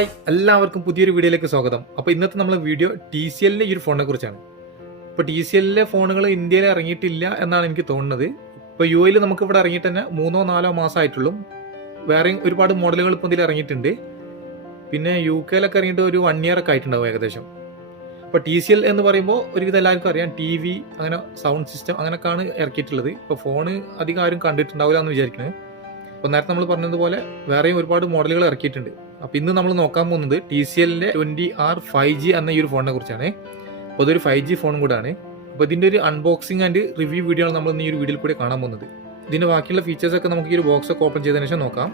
Hi, എല്ലാവർക്കും പുതിയൊരു വീഡിയോയിലേക്ക് സ്വാഗതം. അപ്പോൾ ഇന്നത്തെ നമ്മളെ വീഡിയോ TCLന്റെ ഈ ഒരു ഫോണിനെ കുറിച്ചാണ്. ഇപ്പോൾ TCLന്റെ ഫോണുകൾ ഇന്ത്യയിൽ ഇറങ്ങിയിട്ടില്ല എന്നാണ് എനിക്ക് തോന്നുന്നത്. ഇപ്പോൾ UAE നമുക്ക് ഇവിടെ ഇറങ്ങിയിട്ട് തന്നെ 3-4 മാസമായിട്ടുള്ളൂ. വേറെയും ഒരുപാട് മോഡലുകൾ ഇപ്പോൾ ഇതിൽ ഇറങ്ങിയിട്ടുണ്ട്. പിന്നെ UK ഇറങ്ങിയിട്ട് ഒരു 1 year ഒക്കെ ആയിട്ടുണ്ടാവും ഏകദേശം. ഇപ്പോൾ TCL എന്ന് പറയുമ്പോൾ ഒരുവിധം എല്ലാവർക്കും അറിയാം, TV അങ്ങനെ സൗണ്ട് സിസ്റ്റം അങ്ങനെയൊക്കെയാണ് ഇറക്കിയിട്ടുള്ളത്. ഇപ്പോൾ ഫോണ് അധികം ആരും കണ്ടിട്ടുണ്ടാവില്ല എന്ന് വിചാരിക്കുന്നത്. അപ്പോൾ നേരത്തെ നമ്മൾ പറഞ്ഞതുപോലെ വേറെയും ഒരുപാട് മോഡലുകൾ ഇറക്കിയിട്ടുണ്ട്. അപ്പോൾ ഇന്ന് നമ്മൾ നോക്കാൻ പോകുന്നത് TCLന്റെ 20R 5G എന്ന ഈ ഒരു ഫോണിനെ കുറിച്ചാണ്. അപ്പോൾ അതൊരു 5G ഫോണും കൂടാണ്. അപ്പോൾ ഇതിൻ്റെ ഒരു അൺബോക്സിംഗ് ആൻഡ് റിവ്യൂ വീഡിയോ ആണ് നമ്മൾ ഈ ഒരു വീഡിയോയിൽ കൂടി കാണാൻ പോകുന്നത്. ഇതിൻ്റെ ബാക്കിയുള്ള ഫീച്ചേഴ്സൊക്കെ നമുക്ക് ഈ ഒരു ബോക്സ് ഒക്കെ ഓപ്പൺ ചെയ്തതിനു ശേഷം നോക്കാം.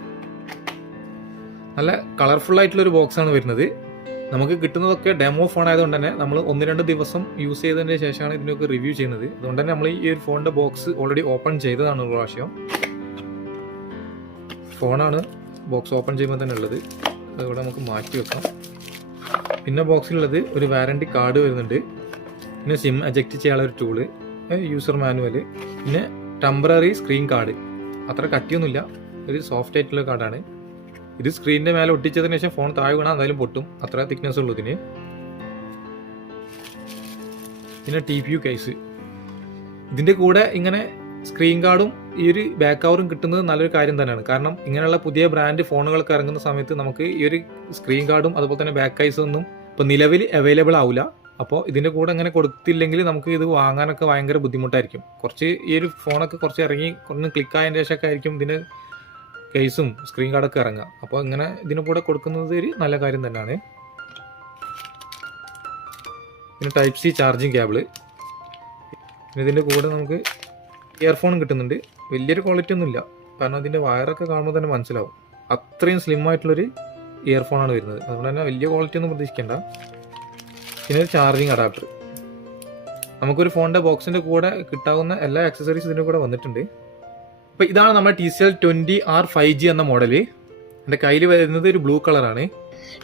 നല്ല കളർഫുൾ ആയിട്ടുള്ള ഒരു ബോക്സ് ആണ് വരുന്നത്. നമുക്ക് കിട്ടുന്നതൊക്കെ ഡെമോ ഫോൺ ആയതുകൊണ്ട് തന്നെ നമ്മൾ 1-2 ദിവസം യൂസ് ചെയ്തതിന് ശേഷമാണ് ഇതിനൊക്കെ റിവ്യൂ ചെയ്യുന്നത്. അതുകൊണ്ട് തന്നെ നമ്മൾ ഈ ഒരു ഫോണിൻ്റെ ബോക്സ് ഓൾറെഡി ഓപ്പൺ ചെയ്തതാണ് ഒരു പ്രാവശ്യം. ഫോണാണ് ബോക്സ് ഓപ്പൺ ചെയ്യുമ്പോൾ തന്നെ ഉള്ളത്. അതുകൂടെ നമുക്ക് മാറ്റി വെക്കാം. പിന്നെ ബോക്സിലുള്ളത് ഒരു വാറണ്ടി കാർഡ് വരുന്നുണ്ട്. പിന്നെ സിം എജക്റ്റ് ചെയ്യാനുള്ള ഒരു ടൂള്, യൂസർ മാനുവൽ, പിന്നെ ടെമ്പററി സ്ക്രീൻ കാർഡ്. അത്ര കട്ടിയൊന്നുമില്ല, ഒരു സോഫ്റ്റ് ആയിട്ടുള്ള കാർഡാണ്. ഇത് സ്ക്രീനിൻ്റെ മേലെ ഒട്ടിച്ചതിന് ശേഷം ഫോൺ താഴെ വീണാൽ എന്തായാലും പൊട്ടും, അത്ര തിക്നെസ് ഉള്ളൂ ഇതിന്. പിന്നെ TPU കേസ്. ഇതിൻ്റെ കൂടെ ഇങ്ങനെ സ്ക്രീൻ കാർഡും ഈ ഒരു ബാക്ക് കവറും കിട്ടുന്നത് നല്ലൊരു കാര്യം തന്നെയാണ്. കാരണം ഇങ്ങനെയുള്ള പുതിയ ബ്രാൻഡ് ഫോണുകൾക്ക് ഇറങ്ങുന്ന സമയത്ത് നമുക്ക് ഈ ഒരു സ്ക്രീൻ കാർഡും അതുപോലെ തന്നെ ബാക്ക് ഐസ് ഒന്നും ഇപ്പോൾ നിലവിൽ അവൈലബിൾ ആവില്ല. അപ്പോൾ ഇതിൻ്റെ കൂടെ അങ്ങനെ കൊടുത്തില്ലെങ്കിൽ നമുക്ക് ഇത് വാങ്ങാനൊക്കെ ഭയങ്കര ബുദ്ധിമുട്ടായിരിക്കും. കുറച്ച് ഈ ഒരു ഫോണൊക്കെ കുറച്ച് ഇറങ്ങി ഒന്ന് ക്ലിക്ക് ആയതിൻ്റെ ശേഷമൊക്കെ ആയിരിക്കും ഇതിന് കേസും സ്ക്രീൻ കാർഡൊക്കെ ഇറങ്ങുക. അപ്പോൾ ഇങ്ങനെ ഇതിന് കൂടെ കൊടുക്കുന്നത് ഒരു നല്ല കാര്യം തന്നെയാണ്. പിന്നെ Type-C ചാർജിങ് കേബിള്. പിന്നെ ഇതിൻ്റെ കൂടെ നമുക്ക് ഇയർഫോൺ കിട്ടുന്നുണ്ട്. വലിയൊരു ക്വാളിറ്റി ഒന്നുമില്ല, കാരണം അതിൻ്റെ വയറൊക്കെ കാണുമ്പോൾ തന്നെ മനസ്സിലാവും. അത്രയും സ്ലിം ആയിട്ടുള്ളൊരു ഇയർഫോണാണ് വരുന്നത്. അതുകൊണ്ട് തന്നെ വലിയ ക്വാളിറ്റി ഒന്നും പ്രതീക്ഷിക്കേണ്ട. പിന്നെ ഒരു ചാർജിങ് അഡാപ്റ്റർ. നമുക്കൊരു ഫോണിൻ്റെ ബോക്സിൻ്റെ കൂടെ കിട്ടാവുന്ന എല്ലാ ആക്സസറീസ് ഇതിൻ്റെ കൂടെ വന്നിട്ടുണ്ട്. അപ്പോൾ ഇതാണ് നമ്മുടെ TCL 20R 5G എന്ന മോഡല്. എൻ്റെ കയ്യിൽ വരുന്നത് ഒരു ബ്ലൂ കളറാണ്.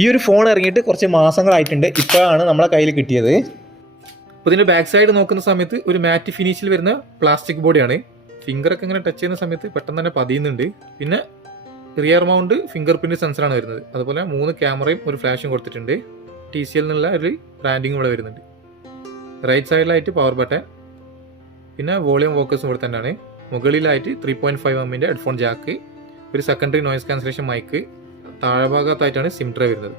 ഈ ഒരു ഫോൺ ഇറങ്ങിയിട്ട് കുറച്ച് മാസങ്ങളായിട്ടുണ്ട്. ഇപ്പോഴാണ് നമ്മളെ കയ്യിൽ കിട്ടിയത്. അപ്പോൾ ഇതിൻ്റെ ബാക്ക് സൈഡ് നോക്കുന്ന സമയത്ത് ഒരു മാറ്റ് ഫിനിഷിൽ വരുന്ന പ്ലാസ്റ്റിക് ബോഡിയാണ്. ഫിംഗറൊക്കെ ഇങ്ങനെ ടച്ച് ചെയ്യുന്ന സമയത്ത് പെട്ടെന്ന് തന്നെ പതിയുന്നുണ്ട്. പിന്നെ റിയർ മൗണ്ട് ഫിംഗർ പ്രിൻറ്റ് സെൻസറാണ് വരുന്നത്. അതുപോലെ 3 ക്യാമറയും ഒരു ഫ്ലാഷും കൊടുത്തിട്ടുണ്ട്. TCL എന്നുള്ള ഒരു ബ്രാൻഡിങ് ഇവിടെ വരുന്നുണ്ട്. റൈറ്റ് സൈഡിലായിട്ട് പവർ ബട്ടൺ, പിന്നെ വോളിയം ഫോക്കസും ഇവിടെ തന്നെയാണ്. മുകളിലായിട്ട് 3.5 mm ഹെഡ്ഫോൺ ജാക്ക്, ഒരു സെക്കൻഡറി നോയിസ് ക്യാൻസലേഷൻ മൈക്ക്, താഴെ ഭാഗത്തായിട്ടാണ് സിം ട്രേ വരുന്നത്.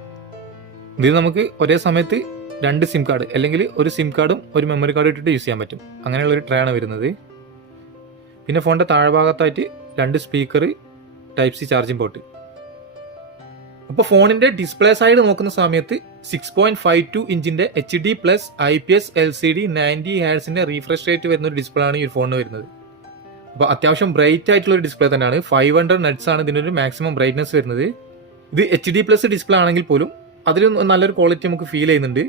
ഇത് നമുക്ക് ഒരേ സമയത്ത് 2 സിം കാർഡ് അല്ലെങ്കിൽ ഒരു സിം കാർഡും ഒരു മെമ്മറി കാർഡ് ഇട്ടിട്ട് യൂസ് ചെയ്യാൻ പറ്റും. അങ്ങനെയുള്ളൊരു ട്രേ ആണ് വരുന്നത്. പിന്നെ ഫോണിൻ്റെ താഴെ ഭാഗത്തായിട്ട് 2 സ്പീക്കർ, Type-C ചാർജിങ് പോർട്ട്. അപ്പോൾ ഫോണിൻ്റെ ഡിസ്പ്ലേ സൈഡ് നോക്കുന്ന സമയത്ത് 6.52 ഇഞ്ചിൻ്റെ HD+ IPS LCD 90 Hz refresh rate വരുന്ന ഒരു ഡിസ്പ്ലേ ആണ് ഈ ഫോണിന് വരുന്നത്. അപ്പോൾ അത്യാവശ്യം ബ്രൈറ്റ് ആയിട്ടുള്ള ഒരു ഡിസ്പ്ലേ തന്നെയാണ്. 500 nits ആണ് ഇതിനൊരു മാക്സിമം ബ്രൈറ്റ്നസ് വരുന്നത്. ഇത് HD+ ഡിസ്പ്ലേ ആണെങ്കിൽ പോലും അതിൽ നല്ലൊരു ക്വാളിറ്റി നമുക്ക് ഫീൽ ചെയ്യുന്നുണ്ട്.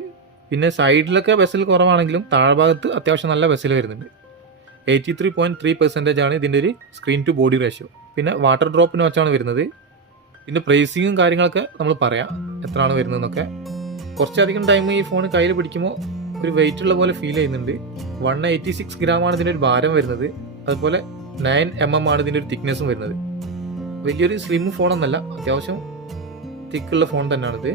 പിന്നെ സൈഡിലൊക്കെ ബെസൽ കുറവാണെങ്കിലും താഴ്ഭാഗത്ത് അത്യാവശ്യം നല്ല ബെസൽ വരുന്നുണ്ട്. 83.3% ആണ് ഇതിൻ്റെ ഒരു സ്ക്രീൻ ടു ബോഡി റേഷ്യോ. പിന്നെ വാട്ടർ ഡ്രോപ്പിന് വെച്ചാണ് വരുന്നത്. പിന്നെ പ്രൈസിങ്ങും കാര്യങ്ങളൊക്കെ നമ്മൾ പറയാം എത്രയാണ് വരുന്നതെന്നൊക്കെ. കുറച്ചധികം ടൈം ഈ ഫോൺ കയ്യിൽ പിടിക്കുമ്പോൾ ഒരു വെയിറ്റ് ഉള്ള പോലെ ഫീൽ ചെയ്യുന്നുണ്ട്. 186 ഗ്രാമാണ് ഇതിൻ്റെ ഒരു ഭാരം വരുന്നത്. അതുപോലെ 9 mm ആണ് ഇതിൻ്റെ ഒരു തിക്നെസ്സും വരുന്നത്. വലിയൊരു സ്ലിം ഫോണൊന്നല്ല, അത്യാവശ്യം തിക്കുള്ള ഫോൺ തന്നെയാണിത്.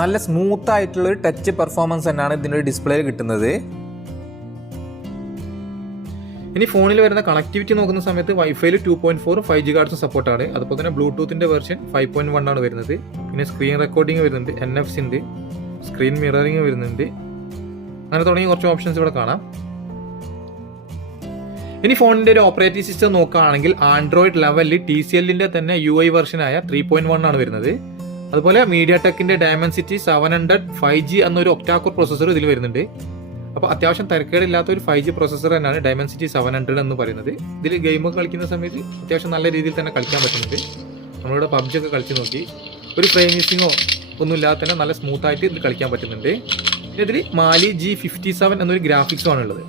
നല്ല സ്മൂത്ത് ആയിട്ടുള്ള ഒരു ടച്ച് പെർഫോമൻസ് തന്നെയാണ് ഇതിൻ്റെ ഡിസ്പ്ലേയിൽ കിട്ടുന്നത്. ഇനി ഫോണിൽ വരുന്ന കണക്ടിവിറ്റി നോക്കുന്ന സമയത്ത് വൈഫൈയിൽ 2.4 5G കാർഡ്സും സപ്പോർട്ടാണ്. അതുപോലെ തന്നെ ബ്ലൂടൂത്തിൻ്റെ വെർഷൻ 5.1 ആണ് വരുന്നത്. പിന്നെ സ്ക്രീൻ റെക്കോർഡിംഗ് വരുന്നുണ്ട്, NFC ഉണ്ട്, സ്ക്രീൻ മിററിംഗ് വരുന്നുണ്ട്. അങ്ങനെ തുടങ്ങിയ കുറച്ച് ഓപ്ഷൻസ് ഇവിടെ കാണാം. ഇനി ഫോണിൻ്റെ ഒരു ഓപ്പറേറ്റിംഗ് സിസ്റ്റം നോക്കുകയാണെങ്കിൽ ആൻഡ്രോയിഡ് ലെവലിൽ TCLന്റെ തന്നെ UI വെർഷനായ 3.1 ആണ് വരുന്നത്. അതുപോലെ MediaTekന്റെ Dimensity 700 5G എന്നൊരു ഒക്ടാ-കോർ പ്രൊസസ്സർ ഇതിൽ വരുന്നുണ്ട്. അപ്പോൾ അത്യാവശ്യം തിരക്കേടില്ലാത്ത ഒരു 5G പ്രൊസസ്സർ തന്നെയാണ് Dimensity 700 എന്ന് പറയുന്നത്. ഇതിൽ ഗെയിം കളിക്കുന്ന സമയത്ത് അത്യാവശ്യം നല്ല രീതിയിൽ തന്നെ കളിക്കാൻ പറ്റുന്നുണ്ട്. നമ്മളിവിടെ PUBG ഒക്കെ കളിച്ച് നോക്കി, ഒരു ഫ്രെയിം മിസ്സിങ്ങോ ഒന്നും ഇല്ലാതെ തന്നെ നല്ല സ്മൂത്തായിട്ട് ഇതിൽ കളിക്കാൻ പറ്റുന്നുണ്ട്. ഇതിൽ Mali G57 എന്നൊരു ഗ്രാഫിക്സും ആണുള്ളത്.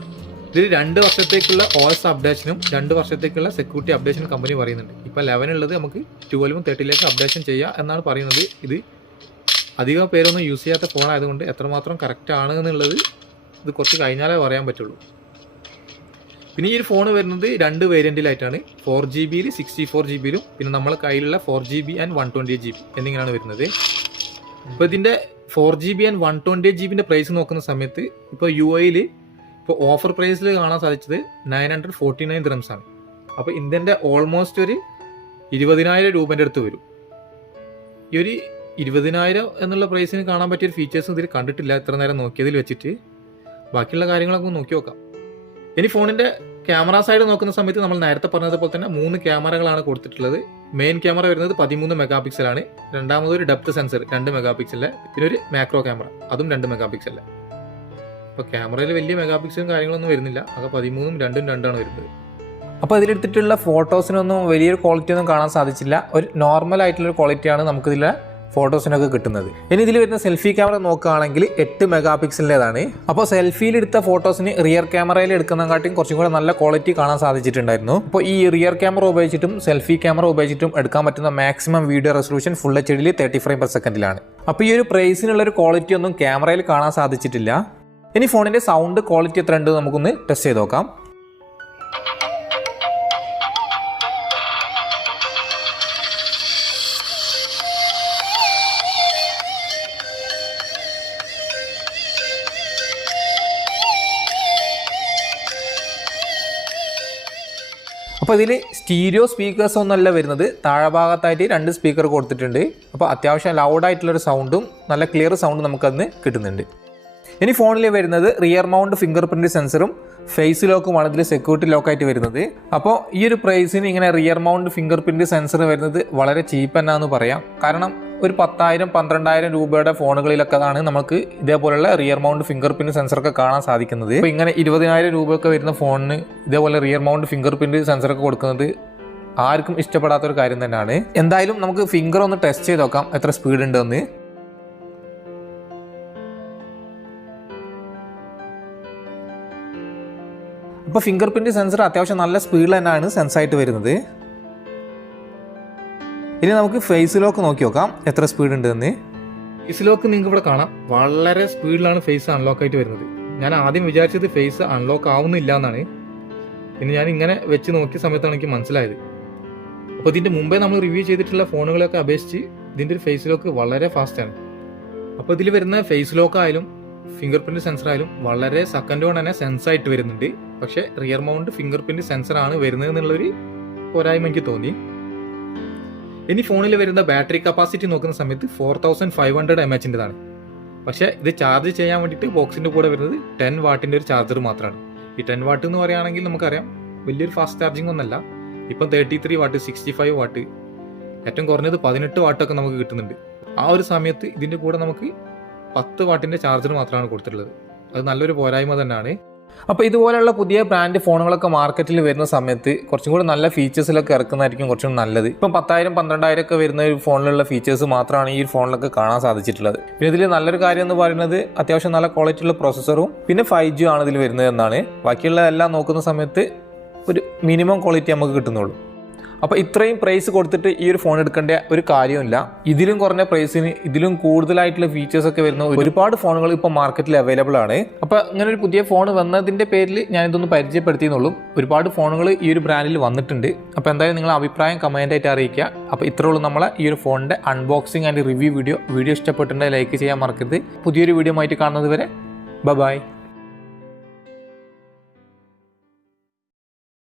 ഇതിൽ 2 വർഷത്തേക്കുള്ള OS അപ്ഡേഷനും 2 വർഷത്തേക്കുള്ള സെക്യൂരിറ്റി അപ്ഡേഷനും കമ്പനി പറയുന്നുണ്ട്. ഇപ്പോൾ 11 ഉള്ളത് നമുക്ക് 12 13 അപ്ഡേഷൻ ചെയ്യുക എന്നാണ് പറയുന്നത്. ഇത് അധികം പേരൊന്നും യൂസ് ചെയ്യാത്ത ഫോൺ ആയതുകൊണ്ട് എത്രമാത്രം കറക്റ്റ് ആണ് എന്നുള്ളത് ഇത് കുറച്ച് കഴിഞ്ഞാലേ പറയാൻ പറ്റുള്ളൂ. പിന്നെ ഈ ഒരു ഫോൺ വരുന്നത് 2 വേരിയൻറ്റിലായിട്ടാണ്. 4GB 64GB പിന്നെ നമ്മളെ കയ്യിലുള്ള 4GB ആൻഡ് 128GB എന്നിങ്ങനെയാണ് വരുന്നത്. ഇപ്പോൾ ഇതിൻ്റെ 4GB ആൻഡ് 128GB പ്രൈസ് നോക്കുന്ന സമയത്ത് ഇപ്പോൾ UAE ഇപ്പോൾ ഓഫർ പ്രൈസിൽ കാണാൻ സാധിച്ചത് 949 dirhams ആണ്. അപ്പോൾ ഇന്ത്യൻ്റെ ഓൾമോസ്റ്റ് ഒരു 20,000 രൂപേൻ്റെ അടുത്ത് വരും. ഈ ഒരു 20,000 എന്നുള്ള പ്രൈസിന് കാണാൻ പറ്റിയൊരു ഫീച്ചേഴ്സും ഇതിൽ കണ്ടിട്ടില്ല ഇത്ര നേരം നോക്കിയതിൽ വെച്ചിട്ട്. ബാക്കിയുള്ള കാര്യങ്ങളൊക്കെ നോക്കി നോക്കാം. ഇനി ഫോണിൻ്റെ ക്യാമറ സൈഡ് നോക്കുന്ന സമയത്ത് നമ്മൾ നേരത്തെ പറഞ്ഞതുപോലെ തന്നെ 3 ക്യാമറകളാണ് കൊടുത്തിട്ടുള്ളത്. മെയിൻ ക്യാമറ വരുന്നത് 13 മെഗാപിക്സലാണ്. രണ്ടാമത് ഒരു ഡെപ്ത് സെൻസർ 2 മെഗാപിക്സലിലെ, പിന്നെ ഒരു മാക്രോ ക്യാമറ അതും 2 മെഗാപിക്സലിലെ. അപ്പോൾ ക്യാമറയിൽ വലിയ മെഗാപിക്സലും കാര്യങ്ങളൊന്നും വരുന്നില്ല. അത് 13ഉം 2ഉം 2ആണ് വരുന്നത്. അപ്പോൾ ഇതിലെടുത്തിട്ടുള്ള ഫോട്ടോസിനൊന്നും വലിയൊരു ക്വാളിറ്റി ഒന്നും കാണാൻ സാധിച്ചില്ല. ഒരു നോർമൽ ആയിട്ടുള്ളൊരു ക്വാളിറ്റിയാണ് നമുക്കിതിലെ ഫോട്ടോസിനൊക്കെ കിട്ടുന്നത്. ഇനി ഇതിൽ വരുന്ന സെൽഫി ക്യാമറ നോക്കുകയാണെങ്കിൽ 8 മെഗാപിക്സലിൻ്റെതാണ്. അപ്പോൾ സെൽഫിയിൽ എടുത്ത ഫോട്ടോസിന് റിയർ ക്യാമറയിൽ എടുക്കുന്നതിനെക്കാട്ടിയും കുറച്ചും കൂടെ നല്ല ക്വാളിറ്റി കാണാൻ സാധിച്ചിട്ടുണ്ടായിരുന്നു. അപ്പോൾ ഈ റിയർ ക്യാമറ ഉപയോഗിച്ചിട്ടും സെൽഫി ക്യാമറ ഉപയോഗിച്ചിട്ടും എടുക്കാൻ പറ്റുന്ന മാക്സിമം വീഡിയോ റെസൊല്യൂഷൻ ഫുൾ HDയിൽ 30 frames/second. അപ്പോൾ ഈ ഒരു പ്രൈസിനുള്ളൊരു ക്വാളിറ്റി ഒന്നും ക്യാമറയിൽ കാണാൻ സാധിച്ചിട്ടില്ല. ഇനി ഫോണിൻ്റെ സൗണ്ട് ക്വാളിറ്റി എത്ര ഉണ്ട് നമുക്കൊന്ന് ടെസ്റ്റ് ചെയ്ത് നോക്കാം. അപ്പോൾ ഇതിൽ സ്റ്റീരിയോ സ്പീക്കേഴ്സ് ഒന്നല്ല വരുന്നത്. താഴെ ഭാഗത്തായിട്ട് 2 സ്പീക്കർ കൊടുത്തിട്ടുണ്ട്. അപ്പോൾ അത്യാവശ്യം ലൗഡായിട്ടുള്ളൊരു സൗണ്ടും നല്ല ക്ലിയർ സൗണ്ടും നമുക്കതിന് കിട്ടുന്നുണ്ട്. ഇനി ഫോണിൽ വരുന്നത് റിയർ മൗണ്ട് ഫിംഗർ പ്രിൻറ്റ് സെൻസറും ഫേസ് ലോക്കുമാണ് ഇതിൽ സെക്യൂരിറ്റി ലോക്കായിട്ട് വരുന്നത്. അപ്പോൾ ഈ ഒരു പ്രൈസിന് ഇങ്ങനെ rear mount fingerprint sensor വരുന്നത് വളരെ ചീപ്പ് എന്നാന്ന് പറയാം. കാരണം ഒരു 10,000-12,000 രൂപയുടെ ഫോണുകളിലൊക്കെ ആണ് നമുക്ക് ഇതേപോലെയുള്ള റിയർ മൗണ്ട് ഫിംഗർ പ്രിൻറ്റ് സെൻസറൊക്കെ കാണാൻ സാധിക്കുന്നത്. അപ്പോൾ ഇങ്ങനെ 20,000 രൂപയൊക്കെ വരുന്ന ഫോണിന് ഇതേപോലെ റിയർ മൗണ്ട് ഫിംഗർ പ്രിൻറ്റ് സെൻസറൊക്കെ കൊടുക്കുന്നത് ആർക്കും ഇഷ്ടപ്പെടാത്തൊരു കാര്യം തന്നെയാണ്. എന്തായാലും നമുക്ക് ഫിംഗർ ഒന്ന് ടെസ്റ്റ് ചെയ്ത് നോക്കാം എത്ര സ്പീഡ് ഉണ്ടെന്ന്. അപ്പോൾ ഫിംഗർ പ്രിൻറ്റ് സെൻസർ അത്യാവശ്യം നല്ല സ്പീഡിൽ തന്നെയാണ് സെൻസായിട്ട് വരുന്നത്. ഇനി നമുക്ക് ഫേസ് ലോക്ക് നോക്കി നോക്കാം എത്ര സ്പീഡ് ഉണ്ടെന്ന്. ഫേസ് ലോക്ക് നിങ്ങൾക്ക് ഇവിടെ കാണാം. വളരെ സ്പീഡിലാണ് ഫേസ് അൺലോക്ക് ആയിട്ട് വരുന്നത്. ഞാൻ ആദ്യം വിചാരിച്ചത് ഫേസ് അൺലോക്ക് ആവുന്നില്ല എന്നാണ്. പിന്നെ ഞാൻ ഇങ്ങനെ വെച്ച് നോക്കിയ സമയത്താണ് എനിക്ക് മനസ്സിലായത്. അപ്പോൾ ഇതിൻ്റെ മുമ്പേ നമ്മൾ റിവ്യൂ ചെയ്തിട്ടുള്ള ഫോണുകളൊക്കെ അപേക്ഷിച്ച് ഇതിൻ്റെ ഒരു ഫേസ് ലോക്ക് വളരെ ഫാസ്റ്റാണ്. അപ്പോൾ ഇതിൽ വരുന്ന ഫേസ് ലോക്ക് ആയാലും ഫിംഗർ പ്രിൻറ്റ് സെൻസർ ആയാലും വളരെ സെക്കൻഡ് കൊണ്ട് തന്നെ സെൻസായിട്ട് വരുന്നുണ്ട്. പക്ഷേ റിയർ മൗണ്ട് ഫിംഗർ പ്രിൻറ്റ് സെൻസറാണ് വരുന്നത് എന്നുള്ളൊരു പോരായ്മ എനിക്ക് തോന്നി. ഇനി ഫോണിൽ വരുന്ന ബാറ്ററി കപ്പാസിറ്റി നോക്കുന്ന സമയത്ത് 4500 mAh. പക്ഷേ ഇത് ചാർജ് ചെയ്യാൻ വേണ്ടിയിട്ട് ബോക്സിൻ്റെ കൂടെ വരുന്നത് 10 വാട്ടിൻ്റെ ഒരു ചാർജർ മാത്രമാണ്. ഈ 10 വാട്ട് എന്ന് പറയുകയാണെങ്കിൽ നമുക്കറിയാം വലിയൊരു ഫാസ്റ്റ് ചാർജിങ് ഒന്നല്ല. ഇപ്പം 33 വാട്ട്, 65 വാട്ട്, ഏറ്റവും കുറഞ്ഞത് 18 വാട്ടൊക്കെ നമുക്ക് കിട്ടുന്നുണ്ട്. ആ ഒരു സമയത്ത് ഇതിൻ്റെ കൂടെ നമുക്ക് 10 വാട്ടിൻ്റെ ചാർജർ മാത്രമാണ് കൊടുത്തിട്ടുള്ളത്. അത് നല്ലൊരു പോരായ്മ തന്നെയാണ്. അപ്പോൾ ഇതുപോലെയുള്ള പുതിയ ബ്രാൻഡ് ഫോണുകളൊക്കെ മാർക്കറ്റിൽ വരുന്ന സമയത്ത് കുറച്ചും കൂടി നല്ല ഫീച്ചേഴ്സിലൊക്കെ ഇറക്കുന്നതായിരിക്കും കുറച്ചും നല്ലത്. ഇപ്പം 10,000-12,000 ഒക്കെ വരുന്ന ഒരു ഫോണിലുള്ള ഫീച്ചേഴ്സ് മാത്രമാണ് ഈ ഫോണിലൊക്കെ കാണാൻ സാധിച്ചിട്ടുള്ളത്. പിന്നെ ഇതിൽ നല്ലൊരു കാര്യം എന്ന് പറയുന്നത് അത്യാവശ്യം നല്ല ക്വാളിറ്റിയുള്ള പ്രോസസ്സറും പിന്നെ 5G ആണ് ഇതിൽ വരുന്നത് എന്നാണ്. ബാക്കിയുള്ള എല്ലാം നോക്കുന്ന സമയത്ത് ഒരു മിനിമം ക്വാളിറ്റി നമുക്ക് കിട്ടുന്നുള്ളൂ. അപ്പോൾ ഇത്രയും പ്രൈസ് കൊടുത്തിട്ട് ഈ ഒരു ഫോൺ എടുക്കേണ്ട ഒരു കാര്യമില്ല. ഇതിലും കുറഞ്ഞ പ്രൈസിന് ഇതിലും കൂടുതലായിട്ടുള്ള ഫീച്ചേഴ്സ് ഒക്കെ വരുന്ന ഒരുപാട് ഫോണുകൾ ഇപ്പോൾ മാർക്കറ്റിൽ അവൈലബിൾ ആണ്. അപ്പോൾ ഇങ്ങനെ ഒരു പുതിയ ഫോൺ വന്നതിൻ്റെ പേരിൽ ഞാനിതൊന്ന് പരിചയപ്പെടുത്തിയെന്നുള്ളൂ. ഒരുപാട് ഫോണുകൾ ഈ ഒരു ബ്രാൻഡിൽ വന്നിട്ടുണ്ട്. അപ്പോൾ എന്തായാലും നിങ്ങളുടെ അഭിപ്രായം കമൻറ്റായിട്ട് അറിയിക്കുക. അപ്പോൾ ഇത്രയുള്ളൂ നമ്മളെ ഈ ഒരു ഫോണിൻ്റെ അൺബോക്സിങ് ആൻഡ് റിവ്യൂ വീഡിയോ ഇഷ്ടപ്പെട്ടിട്ടുണ്ടെങ്കിൽ ലൈക്ക് ചെയ്യാൻ മറക്കരുത്. പുതിയൊരു വീഡിയോ ആയിട്ട് കാണുന്നത് വരെ ബൈ.